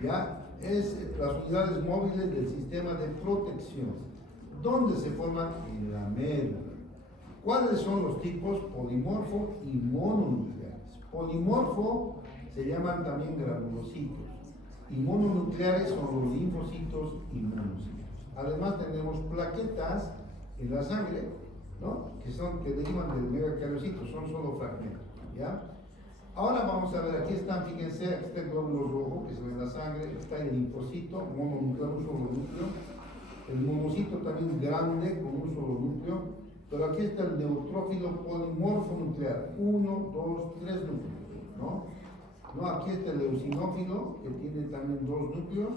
¿Ya? Es las unidades móviles del sistema de protección. ¿Dónde se forman? En la médula. ¿Cuáles son los tipos? Polimorfo y mononucleares. Polimorfo se llaman también granulocitos y mononucleares son los linfocitos y monocitos. Además tenemos plaquetas en la sangre, ¿no?, que derivan del megacariocito, son solo fragmentos, ¿ya? Ahora vamos a ver, aquí están, fíjense, aquí está el glóbulo rojo que se ve en la sangre, está el linfocito, mononuclear, un solo núcleo, el monocito también grande con un solo núcleo, pero aquí está el neutrófilo polimorfo nuclear, 1, 2, 3 núcleos, ¿no? Aquí está el eosinófilo, que tiene también 2 núcleos,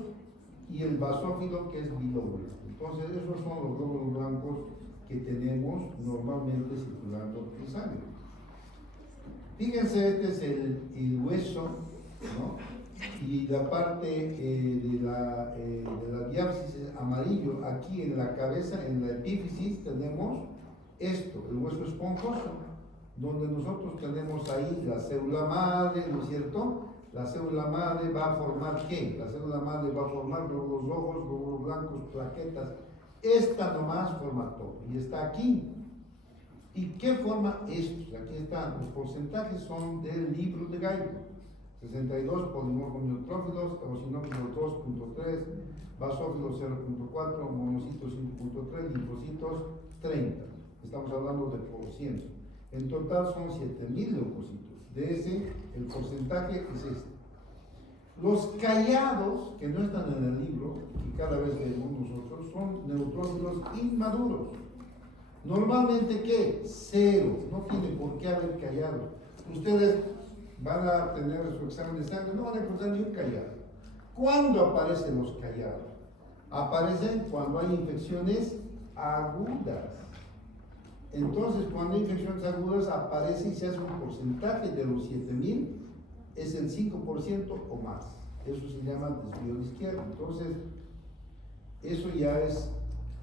y el basófilo, que es bilóbulo. Entonces, esos son los glóbulos blancos que tenemos normalmente circulando en sangre. Fíjense, este es el hueso, ¿no? Y la parte de la diápsis es amarillo. Aquí en la cabeza, en la epífisis, tenemos esto, el hueso esponjoso, donde nosotros tenemos ahí la célula madre, ¿no es cierto? La célula madre va a formar ¿qué? La célula madre va a formar glóbulos rojos, glóbulos blancos, plaquetas. Esta nomás forma todo, y está aquí. ¿Y qué forma esto? Aquí están, los porcentajes son del libro de Geiger. 62 polimorfos neutrófilos, eosinófilos 2.3, basófilos 0.4, monocitos 5.3, linfocitos 30. Estamos hablando de por ciento. En total son 7.000 leucocitos. De ese, el porcentaje es este. Los callados, que no están en el libro, y cada vez vemos nosotros, son neutrófilos inmaduros. Normalmente, ¿qué? 0. No tiene por qué haber callado. Ustedes van a tener su examen de sangre, no van a encontrar ni un callado. ¿Cuándo aparecen los callados? Aparecen cuando hay infecciones agudas. Entonces, cuando hay infecciones agudas, aparece y se hace un porcentaje de los 7.000, es el 5% o más. Eso se llama desvío de izquierda. Entonces, eso ya es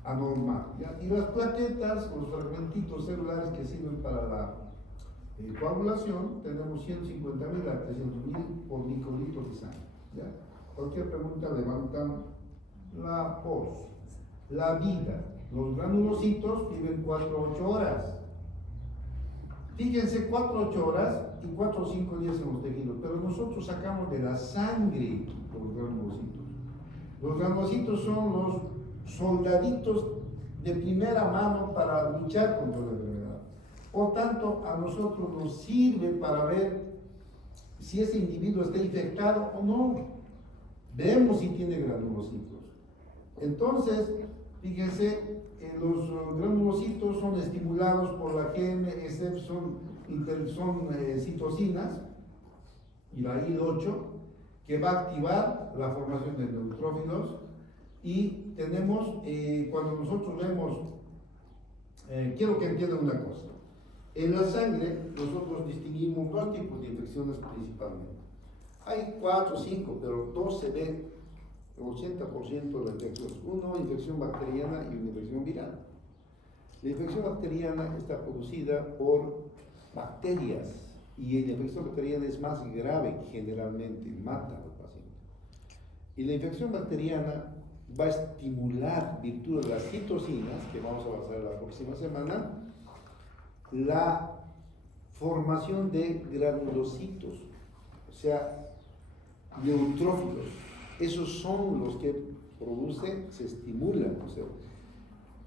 anormal, ¿ya? Y las plaquetas, los fragmentitos celulares que sirven para la coagulación, tenemos 150.000 a 300.000 por microlitro de sangre, ¿ya? Cualquier pregunta levantan la voz. La vida. Los granulocitos viven 4 o 8 horas. Fíjense, 4 o 8 horas y 4 o 5 días en los tejidos, pero nosotros sacamos de la sangre los granulocitos. Los granulocitos son los soldaditos de primera mano para luchar contra la enfermedad. Por tanto, a nosotros nos sirve para ver si ese individuo está infectado o no. Vemos si tiene granulocitos. Entonces, fíjense, los granulocitos son estimulados por la GM-SF, son citocinas, y la IL-8, que va a activar la formación de neutrófilos. Y tenemos, cuando nosotros vemos, quiero que entiendan una cosa, En la sangre nosotros distinguimos dos tipos de infecciones principalmente. Hay 4 o 5, pero dos se ve el 80% de las infecciones. Uno, infección bacteriana y una infección viral. La infección bacteriana está producida por bacterias y la infección bacteriana es más grave generalmente, mata al paciente. Y la infección bacteriana va a estimular, virtud de las citocinas, que vamos a basar la próxima semana, la formación de granulocitos, o sea, neutrófilos. Esos son los que producen, se estimulan. O sea,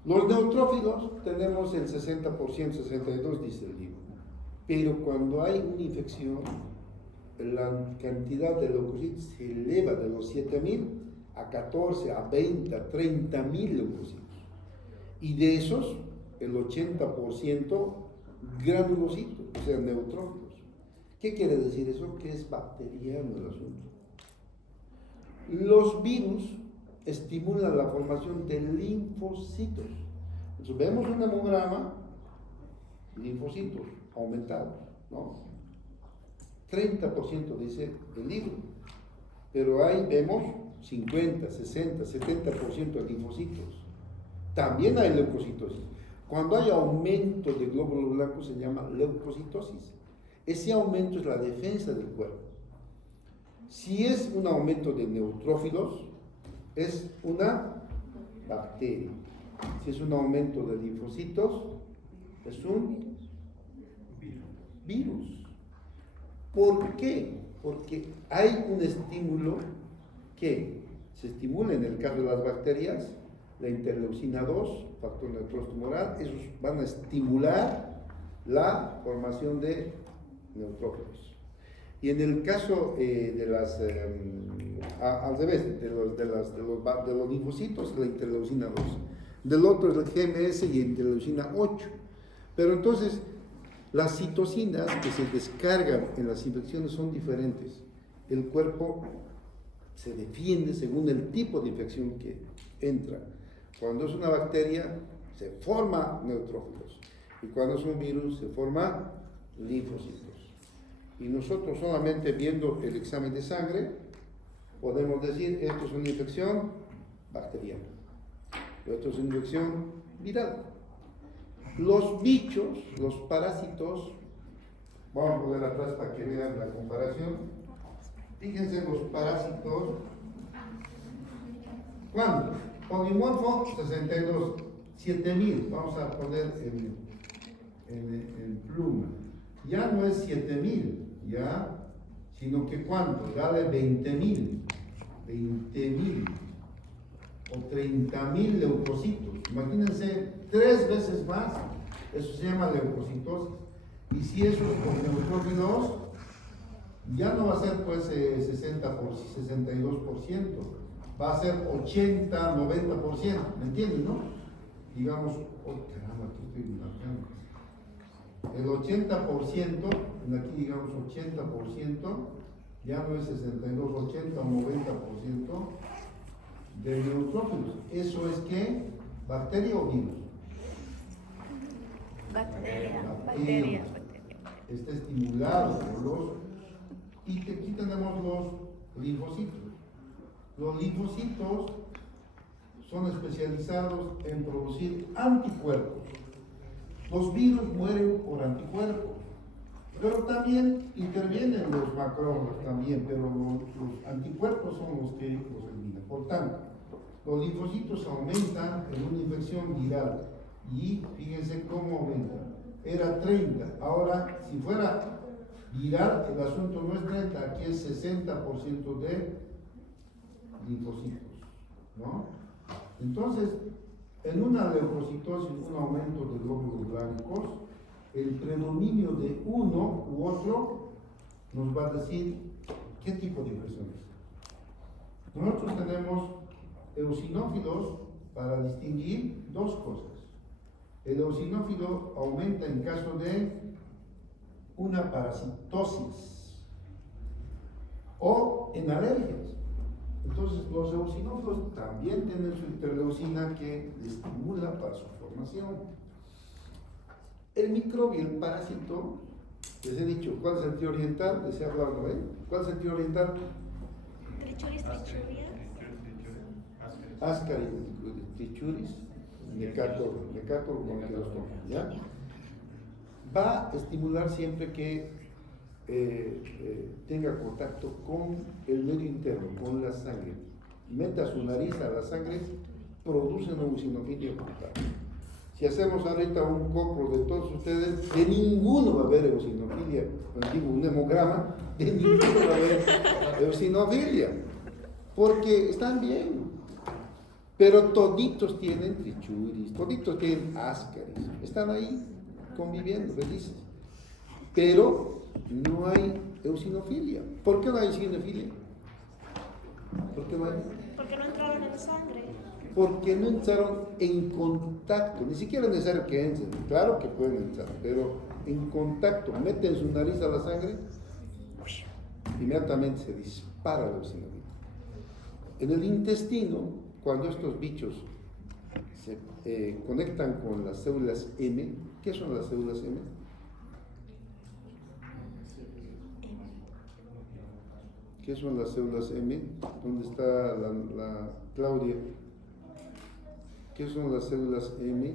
los neutrófilos tenemos el 60%, 62% dice el libro. Pero cuando hay una infección, la cantidad de leucocitos se eleva de los 7.000 a 14, a 20, a 30.000 leucocitos. Y de esos, el 80% granulocitos, o sea, neutrófilos. ¿Qué quiere decir eso? Que es bacteriano el asunto. Los virus estimulan la formación de linfocitos. Entonces vemos un hemograma, linfocitos aumentados, ¿no? 30% dice el libro, pero ahí vemos 50, 60, 70% de linfocitos. También hay leucocitosis. Cuando hay aumento de glóbulos blancos se llama leucocitosis. Ese aumento es la defensa del cuerpo. Si es un aumento de neutrófilos, es una bacteria. Si es un aumento de linfocitos, es un virus. ¿Por qué? Porque hay un estímulo que se estimula en el caso de las bacterias, la interleucina 2, factor necrosis tumoral, esos van a estimular la formación de neutrófilos. Y en el caso de las, al revés, de los linfocitos, la interleucina 2. Del otro es el GMS y interleucina 8. Pero entonces, las citocinas que se descargan en las infecciones son diferentes. El cuerpo se defiende según el tipo de infección que entra. Cuando es una bacteria, se forma neutrófilos. Y cuando es un virus, se forma linfocitos. Y nosotros solamente viendo el examen de sangre, podemos decir, esto es una infección bacteriana. Esto es una infección viral. Los bichos, los parásitos, vamos a poner atrás para que vean la comparación. Fíjense los parásitos. ¿Cuándo? Polimorfo 62, 7000. Vamos a poner en pluma. Ya no es 7000, ya, sino que ¿cuánto? Dale 20.000 o 30.000 leucocitos. Imagínense 3 veces más. Eso se llama leucocitosis. Y si eso es con neutrófilos, ya no va a ser pues 60 por 62%, va a ser 80, 90%, ¿me entienden, no? Digamos, oh caramba, aquí estoy marcando. El 80%, aquí digamos 80%, ya no es 62, 80 o 90% de neutrófilos. ¿Eso es qué? ¿Bacteria o virus? Bacteria. Está estimulado por los... Y aquí tenemos los linfocitos. Los linfocitos son especializados en producir anticuerpos. Los virus mueren por anticuerpos, pero también intervienen los macrófagos también, pero los anticuerpos son los que los eliminan. Por tanto, los linfocitos aumentan en una infección viral y fíjense cómo aumenta. Era 30, ahora si fuera viral el asunto no es 30, aquí es 60% de linfocitos, ¿no? Entonces, en una leucocitosis, un aumento de glóbulos blancos, el predominio de uno u otro nos va a decir qué tipo de infección es. Nosotros tenemos eosinófilos para distinguir dos cosas. El eosinófilo aumenta en caso de una parasitosis o en alergias. Entonces, los eosinófilos también tienen su interleucina que estimula para su formación. El microbio, el parásito, les he dicho, ¿cuál es el sentido oriental? Les he hablado, ¿no? ¿Cuál es el sentido oriental? Trichuris, trichuria. Ascaris, trichuris, necator, ¿ya? Va a estimular siempre que tenga contacto con el medio interno, con la sangre. Meta su nariz a la sangre, produce una eosinofilia brutal. Si hacemos ahorita un copro de todos ustedes, de ninguno va a haber eosinofilia. Cuando digo un hemograma, de ninguno va a haber eosinofilia. Porque están bien. Pero toditos tienen trichuris, toditos tienen ascaris. Están ahí conviviendo, felices. Pero no hay eosinofilia. ¿Por qué no hay eosinofilia? ¿Por qué no hay? Porque no entraron en sangre. Porque no entraron en contacto, ni siquiera es necesario que entren, claro que pueden entrar, pero en contacto, meten su nariz a la sangre, inmediatamente se dispara la eosinofilia. En el intestino, cuando estos bichos se conectan con las células M, ¿qué son las células M? ¿Qué son las células M? ¿Dónde está la Claudia? ¿Qué son las células M?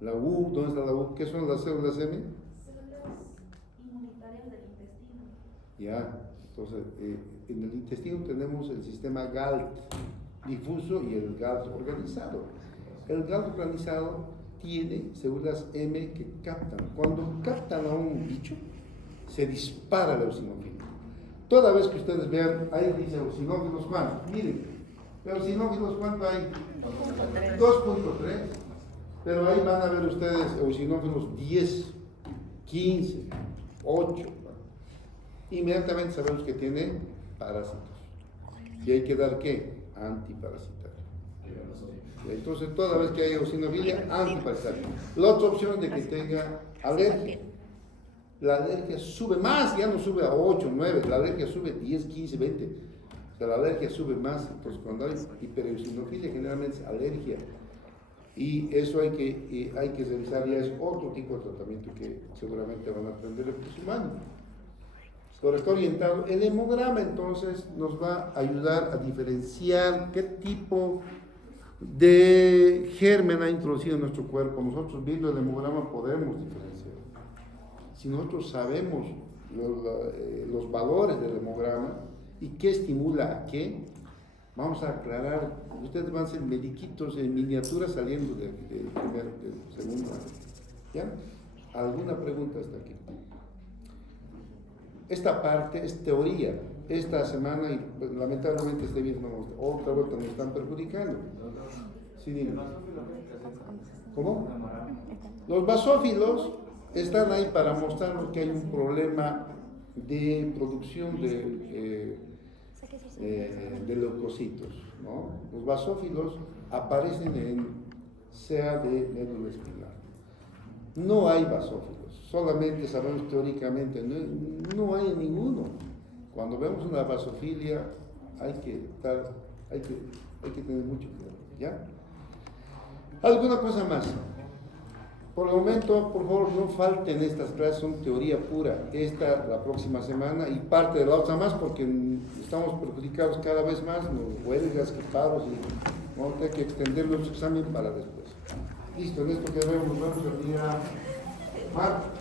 La U, ¿dónde está la U? ¿Qué son las células M? Células inmunitarias del intestino. Ya, entonces en el intestino tenemos el sistema GALT difuso y el GALT organizado. El GALT organizado tiene células M que captan. Cuando captan a un bicho, se dispara la eosinofilia. Toda vez que ustedes vean, ahí dice eosinófilos, ¿cuántos? Miren. Eosinófilos, ¿cuánto hay? 2.3. Pero ahí van a ver ustedes eosinófilos 10, 15, 8. Inmediatamente sabemos que tiene parásitos. Y hay que dar ¿qué? Antiparasitario. Entonces, toda vez que hay eosinofilia, antiparasitario. La otra opción es de que tenga alergia. La alergia sube más, ya no sube a 8, 9, la alergia sube 10, 15, 20. O sea, la alergia sube más, entonces cuando hay hipereosinofilia generalmente es alergia. Y eso hay que revisar, ya es otro tipo de tratamiento que seguramente van a aprender el próximo año. Ahora está orientado. El hemograma entonces nos va a ayudar a diferenciar qué tipo de germen ha introducido en nuestro cuerpo. Nosotros viendo el hemograma podemos diferenciar. Si nosotros sabemos los valores del hemograma y qué estimula a qué, vamos a aclarar. Ustedes van a ser mediquitos en miniatura saliendo del segundo año. ¿Ya? ¿Alguna pregunta hasta aquí? Esta parte es teoría. Esta semana, y pues, lamentablemente este mismo otra vuelta nos están perjudicando. Sí, dime. ¿Cómo? Los basófilos están ahí para mostrarnos que hay un problema de producción de leucocitos, ¿no? Los basófilos aparecen en sea de médula espinal. No hay basófilos, solamente sabemos teóricamente, no hay ninguno. Cuando vemos una basofilia hay que tener mucho cuidado, ¿ya? ¿Alguna cosa más? Por el momento, por favor, no falten estas clases, son teoría pura. Esta la próxima semana y parte de la otra más, porque estamos perjudicados cada vez más, nos huelgas, paros, y vamos a tener que extender nuestro examen para después. Listo, en esto que vemos el día martes.